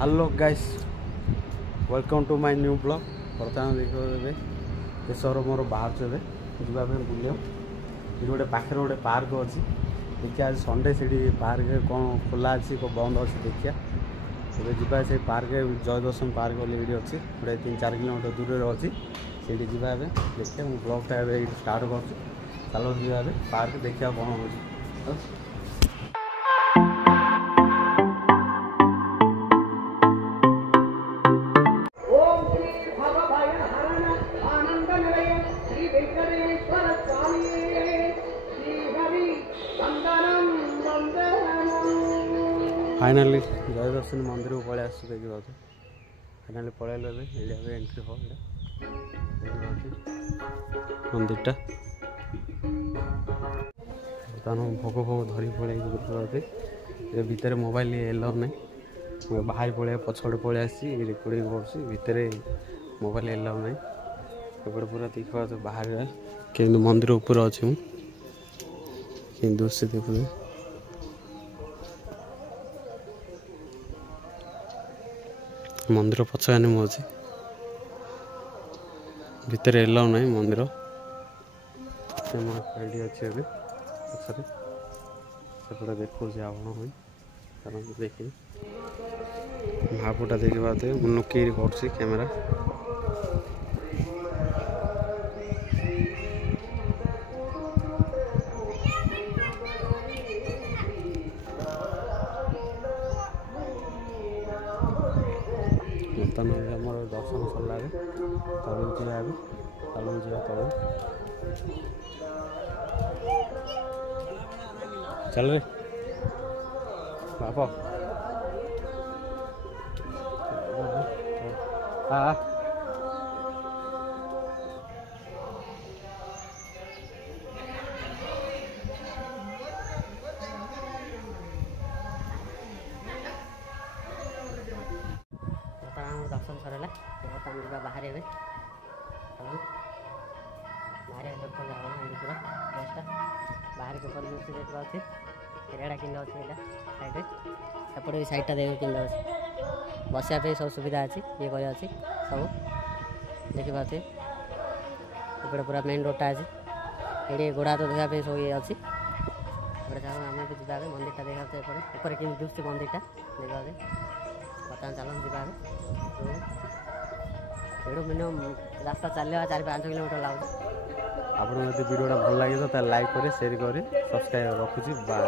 Hello guys welcome to my new blog. बर्तमान देखिए देशर मोर बाहर जाए बुलिया गोटे पाखे गोटे पार्क अच्छी देखिए आज संडे से पार्क कौन खोला अच्छी कौन बंद अच्छी देखिए जावा से पार्क जय दर्शन पार्क बोली ये अच्छी गोटे 3-4 किलोमीटर दूर अच्छी से जावा देखिए मुझे ब्लॉगटा स्टार्ट कर चलो जा पार्क देखिए कौन हो। फाइनाली जय दर्शन मंदिर को पलि आस देखिए फाइनाली पलैल ये एंट्री हो मंदिरटा बर्तमान भोग भोग धरी पड़े भितर मोबाइल एलाउ ना बाहर पड़े पछपटे पलि आसी रिकॉर्डिंग कर मोबाइल एलाउ ना एपटे पूरा देखा बाहर कि मंदिर ऊपर अच्छी कि दृश्य देखुए मंदिर पछाने मुझे भितर एलाउ ना मंदिर रेडी अच्छे पछे सेपटे देखो आपण कारण देखिए महापुटा देखा लुक कर कैमेरा बर्तमान आम दर्शन सरला तलू जा तल चल रे बाप हाँ दर्शन सरला बर्तमान जा बाहर पूरा बाहर के ऊपर देखा एरिया कि साइड सेपटे भी साइडटा देख कि बसापी सब सुविधा अच्छी ये कह अच्छी सब देखिए एपटे पूरा मेन रोडटा अच्छी ये गोड़ा हाथ धोवाई सब ये अच्छी आम भी जा मंदिरटा देखा एपटे कि दुष्ट मंदिरटा देखा बर्तमान चलन जा मिनिमम रास्ता चलवा 4-5 किलोमीटर लगे। आपको भिडियोटा भल लगे तो लाइक करे शेयर करे सब्सक्राइब रखुची बाय।